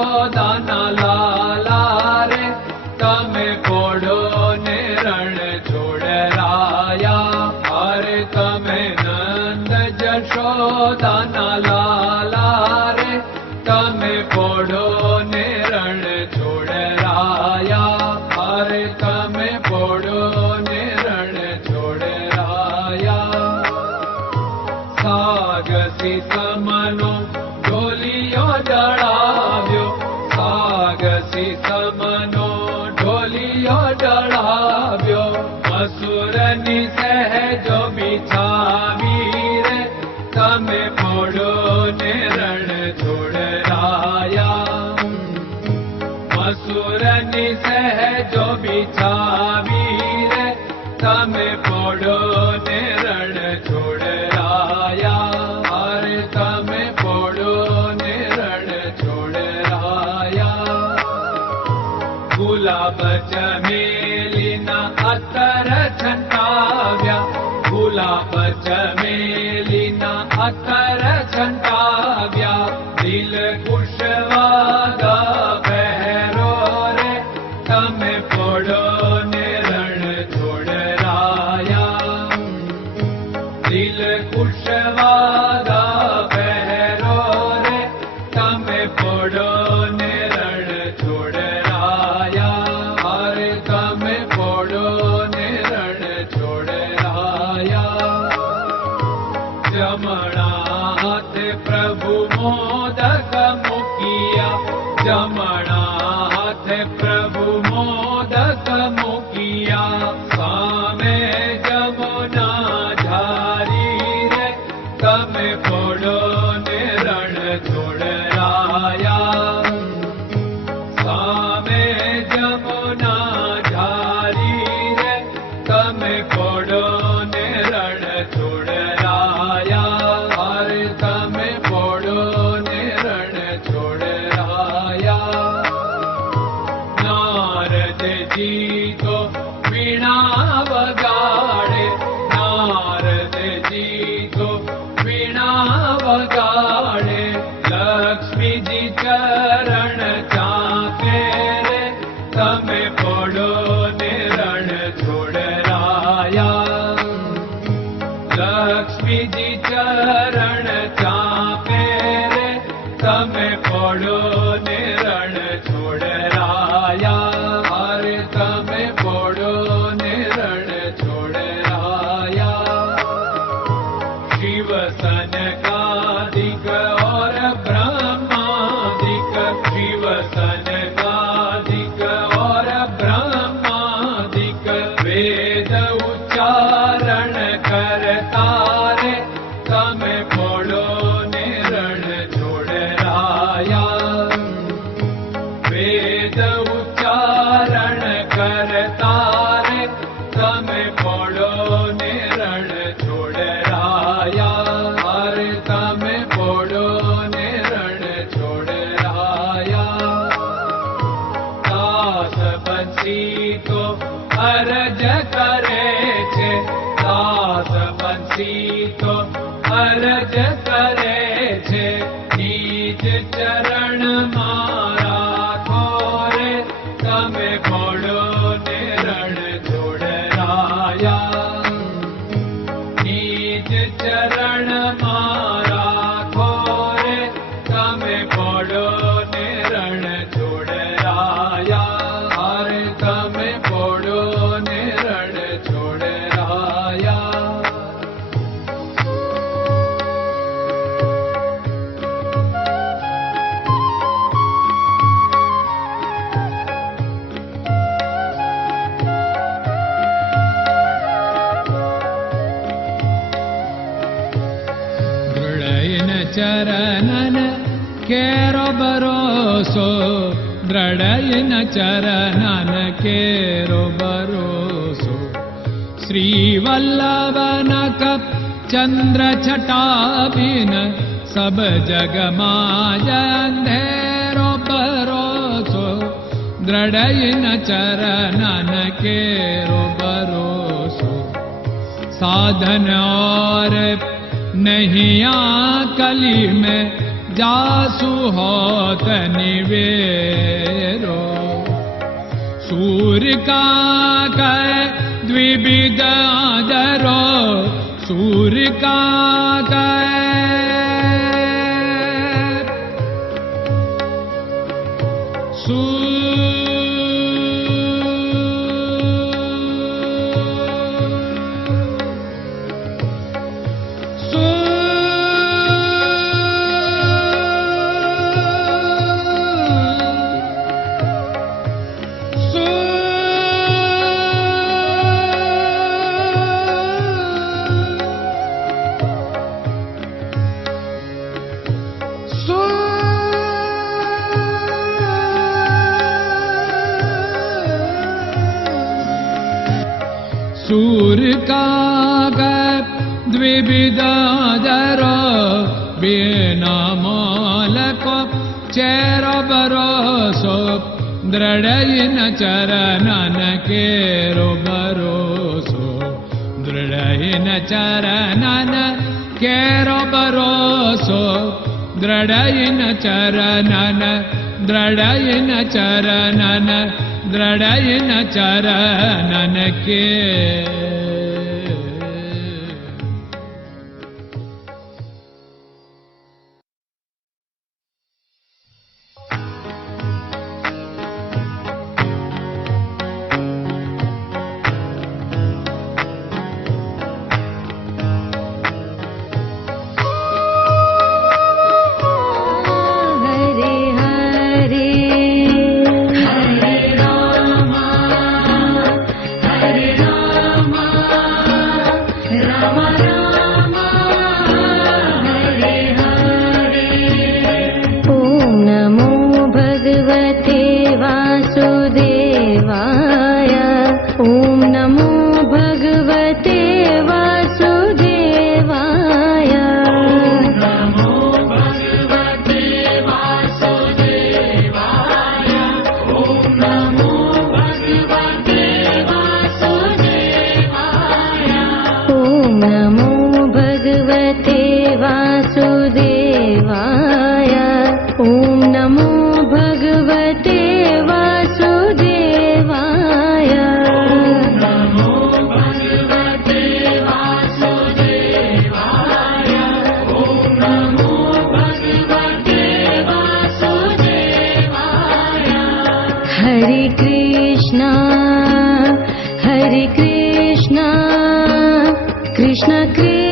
જશોદાના લાલા રે તમે પોડો ને રણ છોડરાયા. અરે તમે નંદ જશોદાના લાલા રે તમે પોડો ને રણ છોડરાયા. અરે તમે પોડો ને રણ છોડરાયા. સાગસી સમનો ઢોલિયો ડળાવ્યો, સાગસી સમનો ઢોલિયો ડળાવ્યો. મસૂરની સહેજો બિછાવી રે તમે પોડો ને રણ છોડરાયા. મસૂરની સહેજો બિછાવી રે તમે પોડો ને રણ છોડરાયા. અરે તમે પોડો ને રણ છોડરાયા. ગુલાબ ચમેલીના અત્તર છંટાવ્યા, ગુલાબ ચમેલીના અત્તર છંટાવ્યા. દિલ કુશવાદા પહેરો રે તમે પોડો ને રણ છોડરાયા. દિલ કુશવાદા પહેરો રે તમે પોડો ને રણ છોડરાયા. અરે તમે પોડો ને રણ છોડરાયા. જમણા હાથે પ્રભુ મોદક મૂકિયા, જમણા હાથે પ્રભુ મોદક મૂકિયા. સામે જમુના ઝારી રે તમે પોડો ને રણ છોડરાયા. સામે જમુના ઝારી રે તમે પોડો ને રણ છોડરાયા. અરે તમે પોડો ને રણ છોડરાયા. નારદજી તો વીણા વગાડે, નારદજી તો વીણા વગાડે. લક્ષ્મીજી ચરણ ચાકે રે તમે પોડો ને રણ છોડરાયા. લક્ષ્મીજી ચરણ ચાપે રે તમે પોડો ને રણ છોડરાયા. અરે તમે પોડો ને રણ છોડરાયા. શિવ સનકાદિક और ब्रह्मादिक, शिव सनकादिक और ब्रह्मादिक. वेद उच्चारण करता रे તમે પોડો ને રણ છોડરાયા. વેદ ઉચ્ચારણ કરતા રે તમે પોડો ને રણ છોડરાયા. અરે તમે પોડો ને રણ છોડરાયા. દાસ બંસી તો અરજ કરે છે, દાસ બંસી તો અરજ કરે છે. નીચ ચરણ મારા ખોરે તમે પોડો ને રણ છોડરાયા. નીચ ચરણ મારા ખોરે તમે પોડો ને રણ છોડરાયા. અરે તમે પોડો ને રણ છોડરાયા. ચરણન કેરો ભરોસો, દ્રઢયન ચરણન કેરો ભરોસો. શ્રી વલ્લભન કપ ચંદ્ર છટાબિન સબ જગમાં અંધેરો ભરોસો. દ્રઢયન ચરણન કેરો ભરોસો. साधन और नहीं कली में जासु होत निवेरो। सूर्य का कै द्विविध आदरो, सूर्य का सूर्य का द्विविधादरो, बिना मोल को चेर भरोसो, दृढ़ चरणन केरो भरोसो, दृढ़ चरणन केरो भरोसो, दृढ़ चरणन, दृढ़ चरणन, दृढ़ चरणन के। Hare Krishna, Krishna Krishna